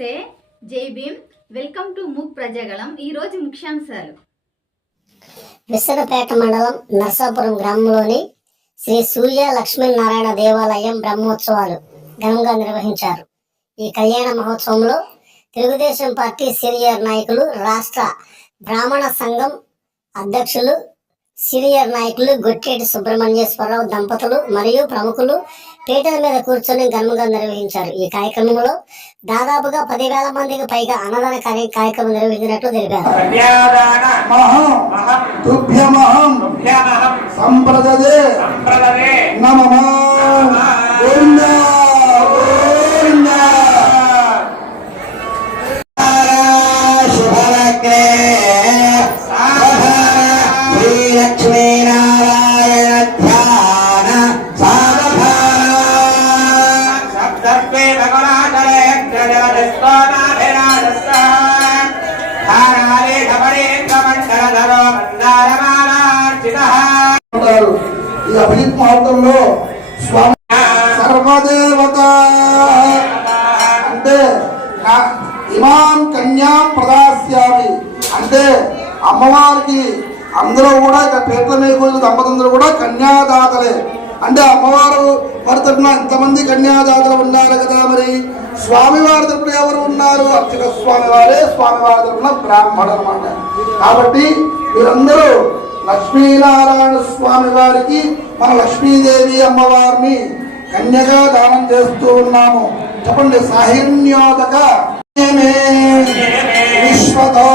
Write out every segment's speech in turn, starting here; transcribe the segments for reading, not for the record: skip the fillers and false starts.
నమస్తే, జై Bhim. Welcome to Mook Prajagalam. ఈ రోజు ముఖ్యాంశాలు. విసనపేట మండలం నర్సాపురం గ్రామంలోని శ్రీ సూర్య లక్ష్మీనారాయణ దేవాలయం బ్రహ్మోత్సవాలు ఘనంగా నిర్వహించారు. ఈ కళ్యాణ మహోత్సవంలో తెలుగుదేశం పార్టీ సీనియర్ నాయకులు, రాష్ట్ర బ్రాహ్మణ సంఘం అధ్యక్షులు, సీనియర్ నాయకులు గొట్టేటి సుబ్రహ్మణ్యేశ్వరరావు దంపతులు మరియు ప్రముఖులు పీటల మీద కూర్చొని ఘనంగా నిర్వహించారు. ఈ కార్యక్రమంలో దాదాపుగా 10,000 మందికి పైగా అన్నదాన కార్యక్రమం నిర్వహించినట్లు తెలిపారు. ఈ అభిజిత్ ముహూర్తంలో స్వామి సర్వదేవత అంటే ఇమాం కన్యాం ప్రదాస్యామి అంటే అమ్మవారికి అందరూ కూడా ఇక పేట్ల మీద దంపతులు కూడా కన్యాదాతలే. అంటే అమ్మవారు వారి తరపున ఇంతమంది కన్యాదాతలు ఉన్నారు కదా, మరి స్వామివారి తరపున ఎవరు ఉన్నారు? అర్చక స్వామి వారే స్వామివారి తరపున బ్రాహ్మణుడు అనమాట. కాబట్టి వీరందరూ లక్ష్మీనారాయణ స్వామి వారికి మన లక్ష్మీదేవి అమ్మవారిని కన్యగా దానం చేస్తూ ఉన్నాము. చెప్పండి, సాహిన్యోదక విశ్వతో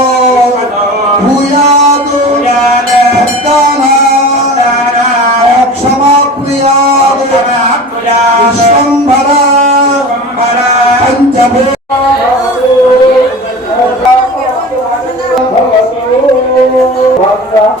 భూయాదు మోక్షమాప్నుయాదు విశ్వంభర పంచభూ